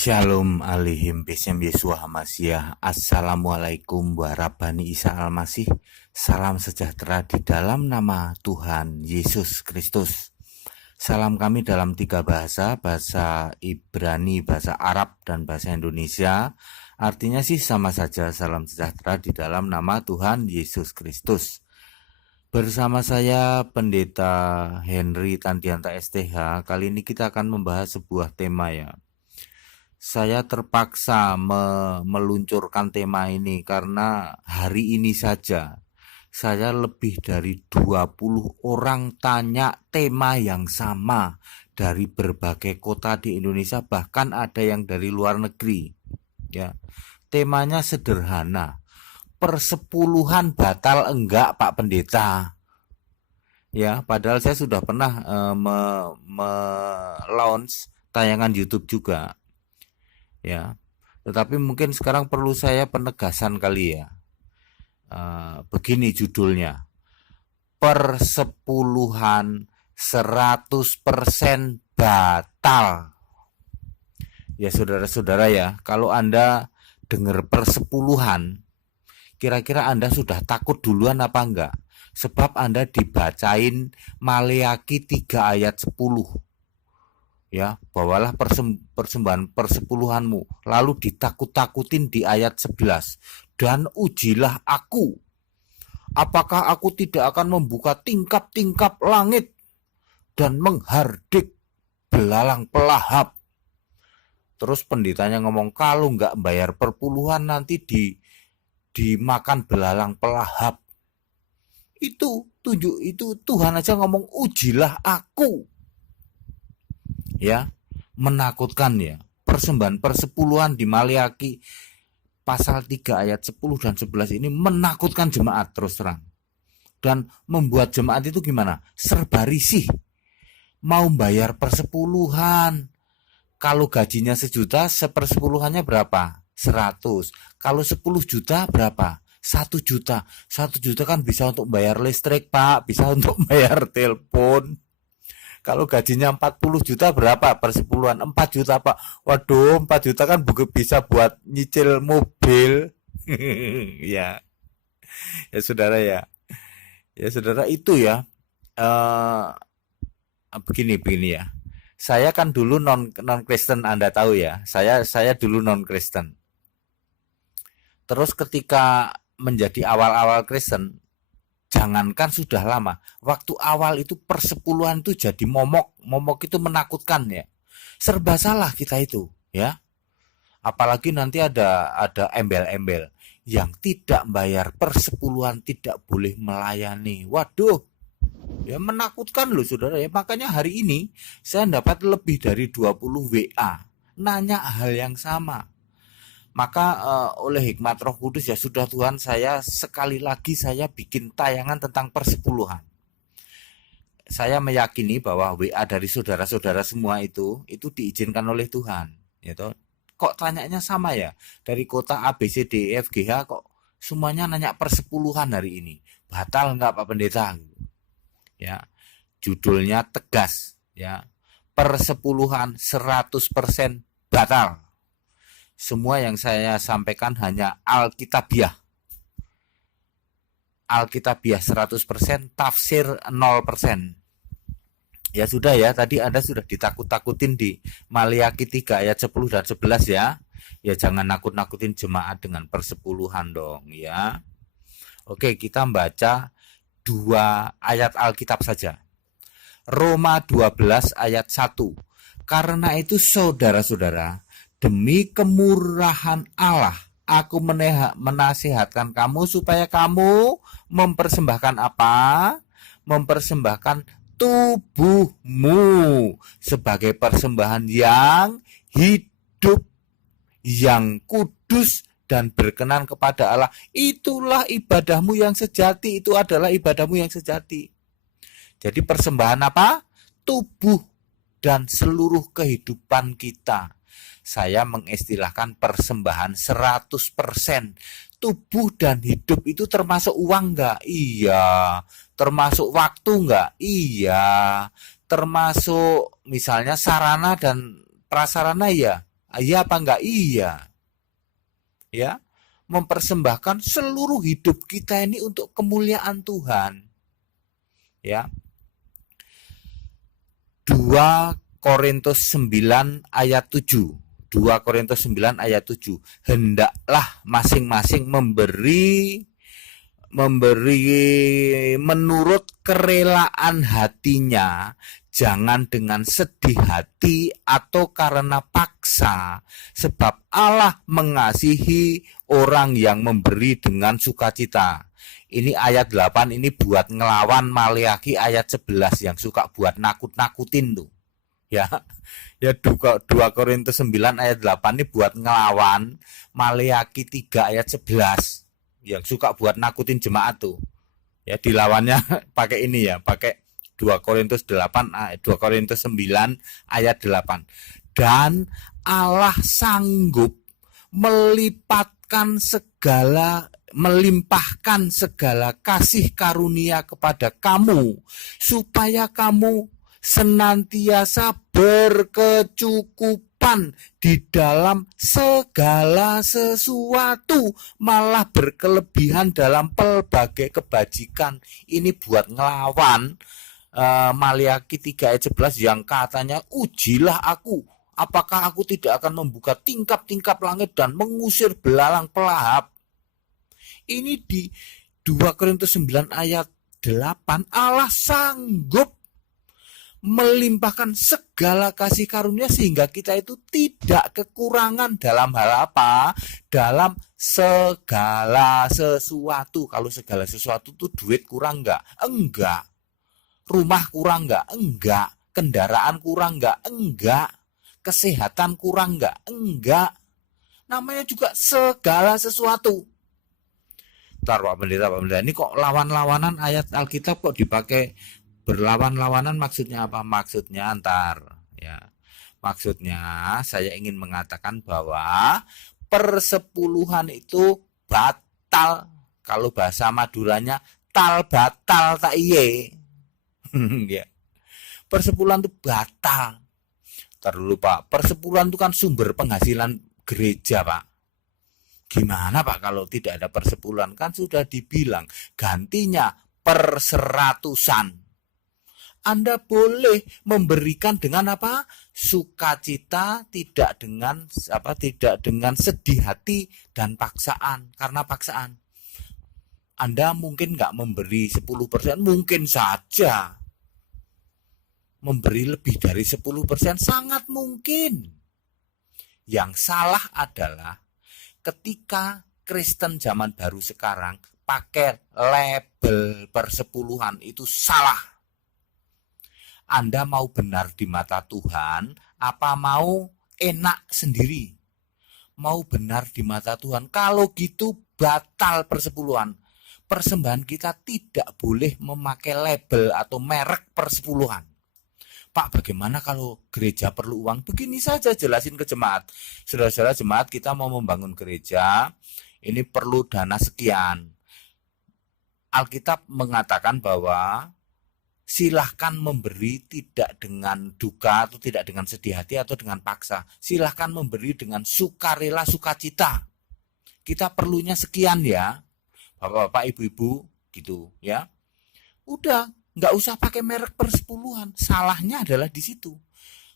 Shalom alihim besem Yesua Hamasiah. Assalamualaikum warahmatullahi Isa Al-Masih. Salam sejahtera di dalam nama Tuhan Yesus Kristus. Salam kami dalam 3 bahasa, bahasa Ibrani, bahasa Arab, dan bahasa Indonesia. Artinya sih sama saja, salam sejahtera di dalam nama Tuhan Yesus Kristus. Bersama saya Pendeta Henry Tandianta STH. Kali ini kita akan membahas sebuah tema ya. Saya terpaksa meluncurkan tema ini karena hari ini saja saya lebih dari 20 orang tanya tema yang sama dari berbagai kota di Indonesia, bahkan ada yang dari luar negeri. Ya, temanya sederhana. Persepuluhan batal enggak Pak Pendeta? Ya, padahal saya sudah pernah launch tayangan YouTube juga. Ya, tetapi mungkin sekarang perlu saya penegasan kali ya. Begini judulnya, persepuluhan 100% batal. Ya saudara-saudara ya, kalau Anda dengar persepuluhan, kira-kira Anda sudah takut duluan apa enggak? Sebab Anda dibacain Maleakhi 3 ayat 10. Ya, bawalah persembahan persepuluhanmu, lalu ditakut-takutin di ayat 11. Dan ujilah aku, apakah aku tidak akan membuka tingkap-tingkap langit dan menghardik belalang pelahap. Terus pendetanya ngomong, kalau nggak bayar perpuluhan nanti dimakan belalang pelahap. Itu Tuhan aja ngomong, ujilah aku. Ya, menakutkan ya. Persembahan persepuluhan di Maleakhi pasal 3 ayat 10 dan 11 ini menakutkan jemaat terus terang. Dan membuat jemaat itu gimana? Serba risih. Mau bayar persepuluhan. Kalau gajinya 1 juta, sepersepuluhannya berapa? 100. Kalau 10 juta berapa? 1 juta. 1 juta kan bisa untuk bayar listrik, Pak. Bisa untuk bayar telepon. Kalau gajinya 40 juta berapa persepuluhan? 4 juta Pak. Waduh, 4 juta kan bisa buat nyicil mobil. Ya. Ya saudara ya. Ya saudara itu ya. Begini ya. Saya kan dulu non Kristen, Anda tahu ya. Saya dulu non Kristen. Terus ketika menjadi awal-awal Kristen, jangankan sudah lama, waktu awal itu persepuluhan itu jadi momok itu menakutkan ya. Serba salah kita itu ya. Apalagi nanti ada embel-embel yang tidak bayar persepuluhan tidak boleh melayani. Waduh, ya menakutkan loh saudara ya. Makanya hari ini saya dapat lebih dari 20 WA nanya hal yang sama. Maka oleh hikmat Roh Kudus ya sudah Tuhan, saya sekali lagi saya bikin tayangan tentang persepuluhan. Saya meyakini bahwa WA dari saudara-saudara semua itu diizinkan oleh Tuhan. Gitu. Kok tanyanya sama ya? Dari kota A, B, C, D, E, F, G, H kok semuanya nanya persepuluhan hari ini. Batal enggak Pak Pendeta? Ya, judulnya tegas ya. Persepuluhan 100% batal. Semua yang saya sampaikan hanya Alkitabiah 100%, tafsir 0%. Ya sudah ya, tadi Anda sudah ditakut-takutin di Maleakhi 3 ayat 10 dan 11 ya. Ya jangan nakut-nakutin jemaat dengan persepuluhan dong ya. Oke, kita baca 2 ayat Alkitab saja. Roma 12 ayat 1. Karena itu saudara-saudara, demi kemurahan Allah, aku menasihatkan kamu supaya kamu mempersembahkan apa? Mempersembahkan tubuhmu sebagai persembahan yang hidup, yang kudus dan berkenan kepada Allah. Itulah ibadahmu yang sejati. Itu adalah ibadahmu yang sejati. Jadi persembahan apa? Tubuh dan seluruh kehidupan kita. Saya mengistilahkan persembahan 100%. Tubuh dan hidup itu termasuk uang enggak? Iya. Termasuk waktu enggak? Iya. Termasuk misalnya sarana dan prasarana ya? Iya apa enggak? Iya. Ya, mempersembahkan seluruh hidup kita ini untuk kemuliaan Tuhan. Ya. 2 Korintus 9 ayat 7. 2 Korintus 9 ayat 7. Hendaklah masing-masing memberi menurut kerelaan hatinya, jangan dengan sedih hati atau karena paksa, sebab Allah mengasihi orang yang memberi dengan sukacita. Ini ayat 8 ini buat ngelawan Maliaki ayat 11 yang suka buat nakut-nakutin tuh. Ya. Ya 2 Korintus 9 ayat 8 ini buat ngelawan Maliaki 3 ayat 11 yang suka buat nakutin jemaat tuh. Ya dilawannya pakai ini ya, pakai 2 Korintus 9 ayat 8. Dan Allah sanggup melimpahkan segala kasih karunia kepada kamu, supaya kamu senantiasa berkecukupan di dalam segala sesuatu, malah berkelebihan dalam pelbagai kebajikan. Ini buat ngelawan Maliaki 3 ayat 11 yang katanya, ujilah aku, apakah aku tidak akan membuka tingkap-tingkap langit dan mengusir belalang pelahap. Ini di 2 Korintus 9 ayat 8, Allah sanggup melimpahkan segala kasih karunia sehingga kita itu tidak kekurangan dalam hal apa? Dalam segala sesuatu. Kalau segala sesuatu itu duit kurang enggak? Enggak. Rumah kurang enggak? Enggak. Kendaraan kurang enggak? Enggak. Kesehatan kurang enggak? Enggak. Namanya juga segala sesuatu. Ntar Pak Pendeta, ini kok lawan-lawanan ayat Alkitab kok dipakai berlawan-lawanan, maksudnya apa? Maksudnya maksudnya saya ingin mengatakan bahwa persepuluhan itu batal. Kalau bahasa Maduranya tal batal tak iye. Ya. Persepuluhan itu batal. Terlalu Pak, persepuluhan itu kan sumber penghasilan gereja Pak. Gimana Pak kalau tidak ada persepuluhan? Kan sudah dibilang gantinya perseratusan. Anda boleh memberikan dengan apa? Sukacita, tidak dengan sedih hati dan paksaan. Karena paksaan. Anda mungkin nggak memberi 10%, mungkin saja. Memberi lebih dari 10% sangat mungkin. Yang salah adalah ketika Kristen zaman baru sekarang pakai label persepuluhan, itu salah. Anda mau benar di mata Tuhan, apa mau enak sendiri? Mau benar di mata Tuhan. Kalau gitu batal persepuluhan. Persembahan kita tidak boleh memakai label atau merek persepuluhan. Pak, bagaimana kalau gereja perlu uang? Begini saja, jelasin ke jemaat. Saudara-saudara jemaat, kita mau membangun gereja, ini perlu dana sekian. Alkitab mengatakan bahwa silahkan memberi tidak dengan duka atau tidak dengan sedih hati atau dengan paksa. Silahkan memberi dengan sukarela, sukacita. Kita perlunya sekian ya, bapak-bapak, ibu-ibu, gitu ya. Udah, nggak usah pakai merek persepuluhan. Salahnya adalah di situ.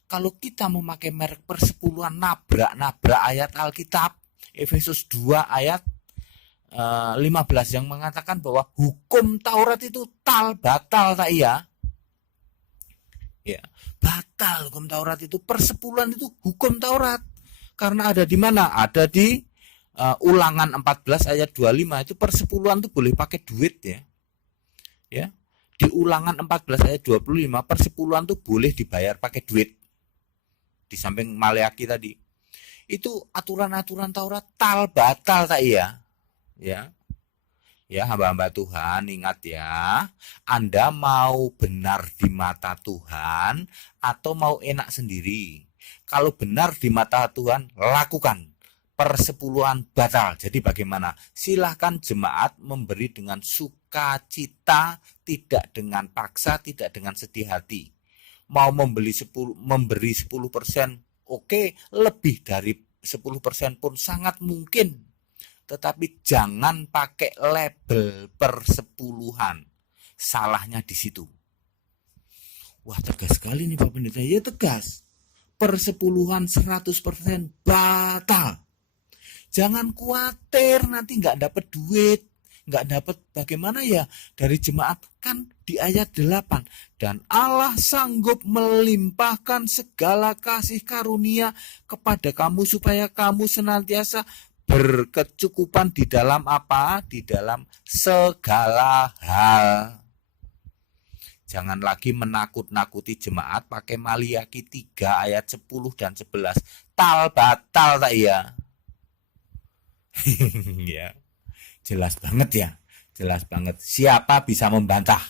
Kalau kita memakai merek persepuluhan, nabrak ayat Alkitab, Efesus 2 ayat 15 yang mengatakan bahwa hukum Taurat itu batal tak iya? Ya, batal hukum Taurat itu. Persepuluhan itu hukum Taurat. Karena ada di mana? Ada di Ulangan 14 ayat 25. Itu persepuluhan itu boleh pakai duit ya. Ya. Di Ulangan 14 ayat 25, persepuluhan itu boleh dibayar pakai duit. Di samping Maleaki tadi. Itu aturan-aturan Taurat batal tak iya? Ya, hamba-hamba Tuhan, ingat ya, Anda mau benar di mata Tuhan atau mau enak sendiri? Kalau benar di mata Tuhan, lakukan. Persepuluhan batal. Jadi bagaimana? Silahkan jemaat memberi dengan sukacita, tidak dengan paksa, tidak dengan sedih hati. Mau memberi 10%, Oke, lebih dari 10% pun sangat mungkin. Tetapi jangan pakai label persepuluhan. Salahnya di situ. Wah, tegas sekali nih Pak Pendeta. Ya tegas. Persepuluhan 100% batal. Jangan khawatir nanti nggak dapat duit. Nggak dapat bagaimana ya dari jemaat, kan di ayat 8, dan Allah sanggup melimpahkan segala kasih karunia kepada kamu supaya kamu senantiasa berkecukupan di dalam apa? Di dalam segala hal. Jangan lagi menakut-nakuti jemaat pakai Maliaki 3 ayat 10 dan 11. Batal tak ya? Ya. Jelas banget ya, jelas banget. Siapa bisa membantah?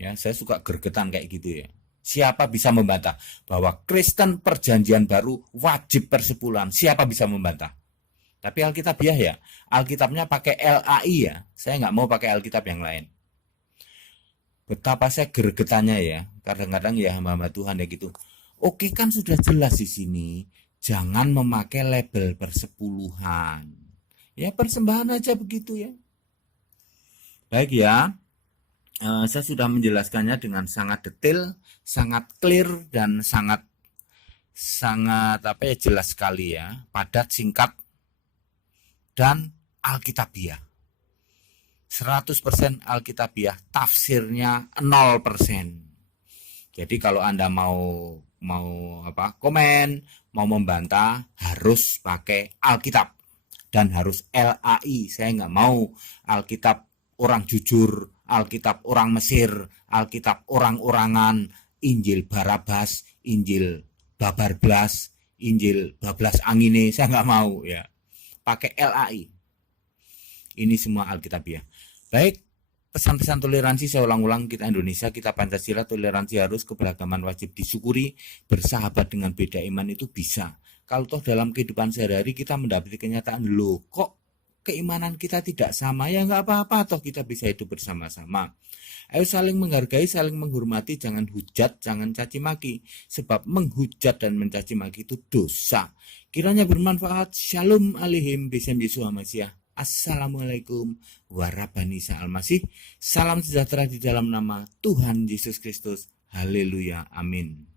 Ya, saya suka gergetan kayak gitu ya. Siapa bisa membantah bahwa Kristen Perjanjian Baru wajib persepuluhan? Siapa bisa membantah? Tapi Alkitabiah ya, Alkitabnya pakai LAI ya. Saya nggak mau pakai Alkitab yang lain. Betapa saya gergetannya ya. Kadang-kadang ya hamba-hamba Tuhan ya gitu. Oke, kan sudah jelas di sini. Jangan memakai label persepuluhan. Ya persembahan aja begitu ya. Baik ya, saya sudah menjelaskannya dengan sangat detail, sangat clear dan sangat jelas sekali ya, padat, singkat dan Alkitabiah. 100% Alkitabiah, tafsirnya 0%. Jadi kalau Anda mau komen, mau membantah, harus pakai Alkitab. Dan harus LAI, saya nggak mau Alkitab orang jujur, Alkitab orang Mesir, Alkitab orang-orangan, Injil Barabas, Injil Babarblas, Injil Bablas Angine, saya nggak mau ya. Pakai LAI. Ini semua Alkitabiah. Baik, pesan-pesan toleransi saya ulang-ulang, kita Indonesia, kita Pancasila, toleransi harus, keberagaman wajib disyukuri, bersahabat dengan beda iman itu bisa. Kalau toh dalam kehidupan sehari-hari kita mendapati kenyataan, loh kok keimanan kita tidak sama, ya nggak apa-apa, toh kita bisa hidup bersama-sama. Ayo saling menghargai, saling menghormati, jangan hujat, jangan caci maki, sebab menghujat dan mencaci maki itu dosa. Kiranya bermanfaat. Shalom alaihim bisem Yesus Masih. Assalamualaikum warahmatullahi wabarakatuh. Salam sejahtera di dalam nama Tuhan Yesus Kristus. Haleluya. Amin.